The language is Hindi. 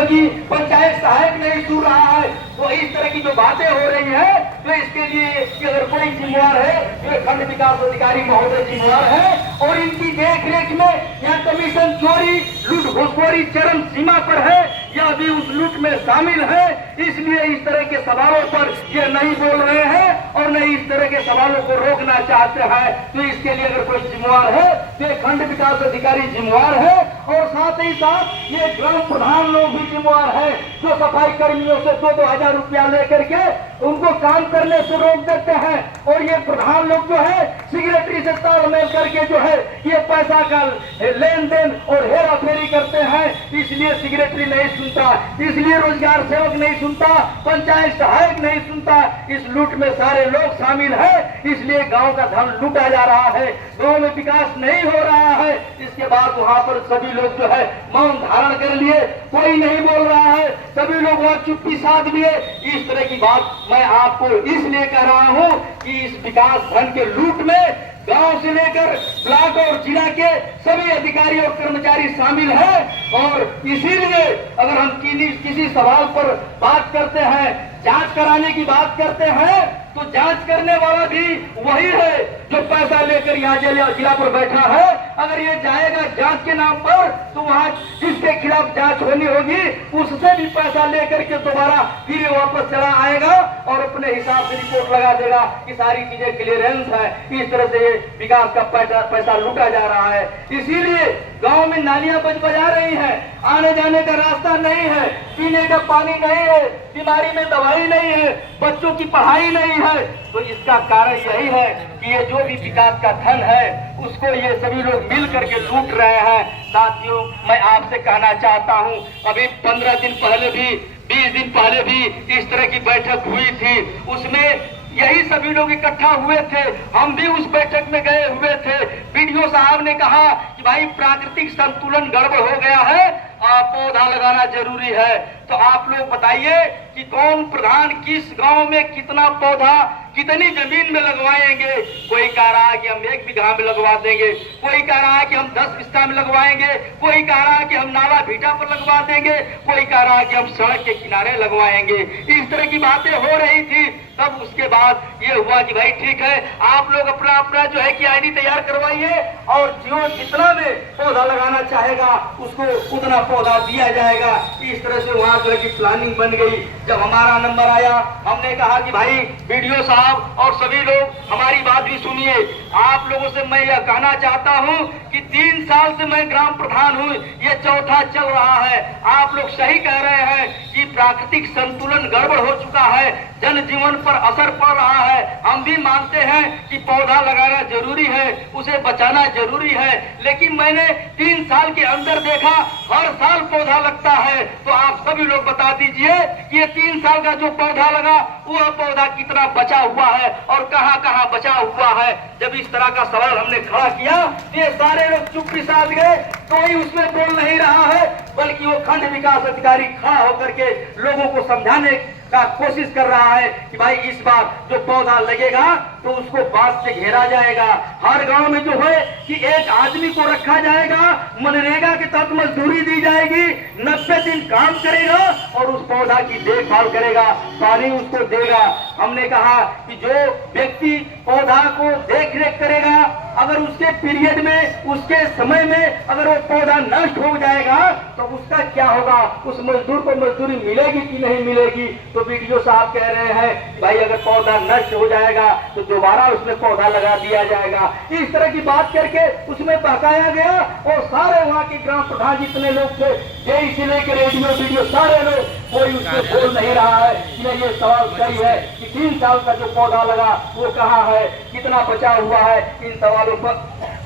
क्योंकि पंचायत सहायक नहीं सुन रहा है। तो इस तरह की जो बातें हो रही है, तो इसके लिए कि अगर कोई जिम्मेवार है, ये खंड विकास अधिकारी महोदय जिम्मेवार है, और इनकी देख रेख में यहाँ कमीशन चोरी, लूट घुसखोरी चरम सीमा पर है, या अभी उस लूट में शामिल है। इसलिए इस तरह के सवालों पर ये नहीं बोल रहे हैं और नहीं इस तरह के सवालों को रोकना चाहते हैं। तो इसके लिए अगर कोई जिम्मेवार है तो ये खंड विकास अधिकारी जिम्मेवार है, और साथ ही साथ ये ग्राम प्रधान लोग भी जिम्मेवार है, जो सफाई कर्मियों से 2-2 हजार रुपया लेकर के उनको काम करने से रोक देते हैं। और ये प्रधान लोग जो है सेक्रेटरी से तालमेल करके जो है ये पैसा का लेन देन और हेरा फेरी करते हैं। इसलिए सेक्रेटरी नहीं सुनता, इसलिए रोजगार सेवक नहीं सुनता, पंचायत सहायक नहीं सुनता। इस लूट में सारे लोग शामिल हैं, इसलिए गांव का धन लूटा जा रहा है, गांव में विकास नहीं हो रहा है। इसके बाद वहां पर सभी लोग जो है मौन धारण कर लिए, कोई नहीं बोल रहा है, सभी लोग वहां चुप्पी साध लिए। इस तरह की बात मैं आपको इसलिए कह रहा हूं कि इस विकास धन के लूट में गांव से लेकर ब्लॉक और जिला के सभी अधिकारी और कर्मचारी शामिल हैं। और इसीलिए अगर हम किसी सवाल पर बात करते हैं, जांच कराने की बात करते हैं, तो जांच करने वाला भी वही है जो पैसा लेकर यहाँ जिला पर बैठा है। अगर ये जाएगा जांच के नाम पर, तो वहाँ जिसके खिलाफ जांच होनी होगी उससे भी पैसा लेकर के दोबारा फिर वापस चला आएगा और अपने हिसाब से रिपोर्ट लगा देगा कि सारी चीजें क्लियरेंस है। इस तरह से ये विकास का पैसा लूटा जा रहा है। इसीलिए गांव में नालियां बजा रही हैं, आने जाने का रास्ता नहीं है, पीने का पानी नहीं है, बीमारी में दवाई नहीं है, बच्चों की पढ़ाई नहीं है। तो इसका कारण यही है कि ये जो भी विकास का धन है उसको ये सभी लोग मिल करके लूट रहे हैं। साथियों, मैं आपसे कहना चाहता हूं, अभी 15 दिन पहले भी 20 दिन पहले भी इस तरह की बैठक हुई थी, उसमें यही सभी लोग इकट्ठा हुए थे, हम भी उस बैठक में गए हुए थे। बीडीओ साहब ने कहा कि भाई प्राकृतिक संतुलन गड़बड़ हो गया है, पौधा लगाना जरूरी है। तो आप लोग बताइए कि कौन प्रधान किस गांव में कितना पौधा कितनी जमीन में लगवाएंगे। कोई कह रहा है कि हम 1 बीघा में लगवा देंगे, कोई कह रहा है कि हम 10 बिस्ता में लगवाएंगे, कोई कह रहा है कि हम नाला भीटा पर लगवा देंगे, कोई कह रहा है कि हम सड़क के किनारे लगवाएंगे। इस तरह की बातें हो रही थी। तब उसके बाद ये हुआ कि भाई ठीक है, आप लोग अपना अपना जो है कि आईडी तैयार करवाइए और जो जितना में पौधा लगाना चाहेगा उसको उतना पौधा दिया जाएगा। इस तरह से वहाँ जो है कि प्लानिंग बन गई। जब हमारा नंबर आया, हमने कहा कि भाई बीडीओ साहब और सभी लोग हमारी बात भी सुनिए। आप लोगों से मैं यह कहना चाहता हूं कि 3 साल से मैं ग्राम प्रधान हूं, ये चौथा चल रहा है। आप लोग सही कह रहे हैं कि प्राकृतिक संतुलन गड़बड़ हो चुका है, जनजीवन पर असर पड़ रहा है। हम भी मानते हैं कि पौधा लगाना जरूरी है, उसे बचाना जरूरी है, लेकिन मैंने 3 साल के अंदर देखा हर साल पौधा लगता है। तो आप सभी लोग बता दीजिए कि ये 3 साल का जो पौधा लगा वह पौधा कितना बचा हुआ है और कहां कहां बचा हुआ है। जब इस तरह का सवाल हमने खड़ा किया, ये सारे लोग चुप्पी साध गए, कोई उसमें बोल नहीं रहा है, बल्कि वो खंड विकास अधिकारी खड़ा होकर के लोगों को समझाने का कोशिश कर रहा है कि भाई इस बार जो पौधा लगेगा तो उसको बांस से घेरा जाएगा। हर गांव में जो है कि एक आदमी को रखा जाएगा, मनरेगा के तहत मजदूरी दी जाएगी, 90 दिन काम करेगा और उस पौधा की देखभाल करेगा, पानी उसको देगा। हमने कहा कि जो व्यक्ति पौधा को देख रेख करेगा, अगर उसके पीरियड में उसके समय में अगर वो पौधा नष्ट हो जाएगा तो उसका क्या होगा, उस मजदूर को मजदूरी मिलेगी कि नहीं मिलेगी। तो बीडीओ साहब कह रहे हैं भाई अगर पौधा नष्ट हो जाएगा तो दोबारा उसमें पौधा लगा दिया जाएगा। इस तरह की बात करके उसमें बहकाया गया और सारे वहाँ के ग्राम प्रधान जितने लोग थे, जेई से लेकर रेडियो वीडियो सारे लोग, कोई उसमें बोल नहीं रहा है कि ये सवाल सही है कि 3 साल का जो पौधा लगा वो कहाँ है, कितना बचा हुआ है। इन सवालों पर